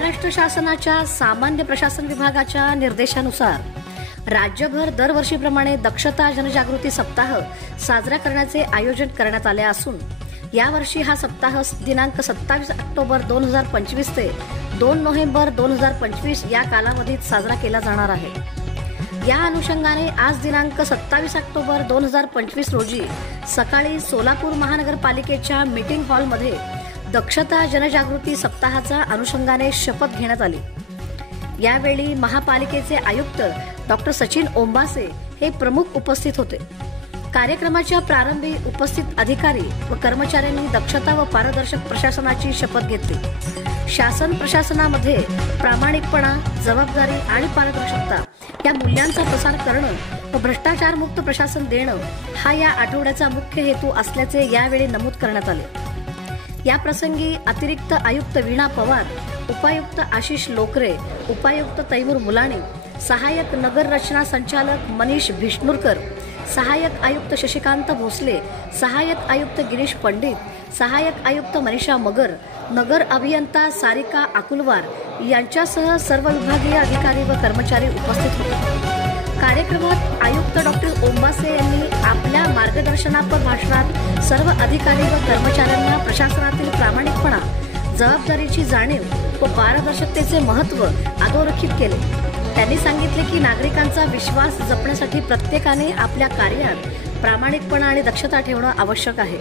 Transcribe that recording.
महाराष्ट्र शासनाच्या सामान्य प्रशासन विभागाच्या निर्देशानुसार राज्यभर दरवर्षीप्रमाणे दक्षता जनजागृती सप्ताह साजरा करण्याचे आयोजन करण्यात आले असून यावर्षी हा सप्ताह दिनांक 27 ऑक्टोबर 2025 ते 2 नोव्हेंबर 2025 या कालावधीत साजरा केला जाणार आहे। या अनुषंगाने आज दिनांक 27 ऑक्टोबर 2025 रोजी सकाळी सोलापूर महानगरपालिकेच्या मीटिंग हॉलमध्ये दक्षता जनजागृती सप्ताहाचा अनुषंगाने शपथ घेण्यात आली। यावेळी महापालिकेचे आयुक्त डॉक्टर सचिन ओंबासे हे प्रमुख उपस्थित होते। कार्यक्रमाच्या प्रारंभी उपस्थित अधिकारी व कर्मचाऱ्यांनी दक्षता व पारदर्शक प्रशासनाची शपथ घेतली। शासन प्रशासनामध्ये प्रामाणिकपणा, जबाबदारी आणि पारदर्शकता या मूल्यांचा प्रसार करणं व भ्रष्टाचार मुक्त प्रशासन देणं हा या आठवड्याचा मुख्य हेतू असल्याचे यावेळी नमूद करण्यात आले। या प्रसंगी अतिरिक्त आयुक्त वीणा पवार, उपायुक्त आशिष लोकरे, उपायुक्त तैमूर मुलानी, सहाय्यक नगर रचना संचालक मनीष भिष्णुरकर, सहाय्यक आयुक्त शशिकांत भोसले, सहाय्यक आयुक्त गिरीश पंडित, सहाय्यक आयुक्त मनीषा मगर, नगर अभियंता सारिका अकुलवार यांच्यासह सर्व विभागीय अधिकारी व कर्मचारी उपस्थित होते। कार्यक्रमात आयुक्त डॉक्टर ओंबासे यांनी आपल्या मार्गदर्शनापर भाषणात सर्व अधिकारी व कर्मचाऱ्यांना प्रशासनातील प्रामाणिकपणा, जबाबदारीची जाणीव व पारदर्शकतेचे महत्त्व अधोरेखित केले। त्यांनी सांगितले की नागरिकांचा विश्वास जपण्यासाठी प्रत्येकाने आपल्या कार्यात प्रामाणिकपणा आणि दक्षता ठेवणे आवश्यक आहे।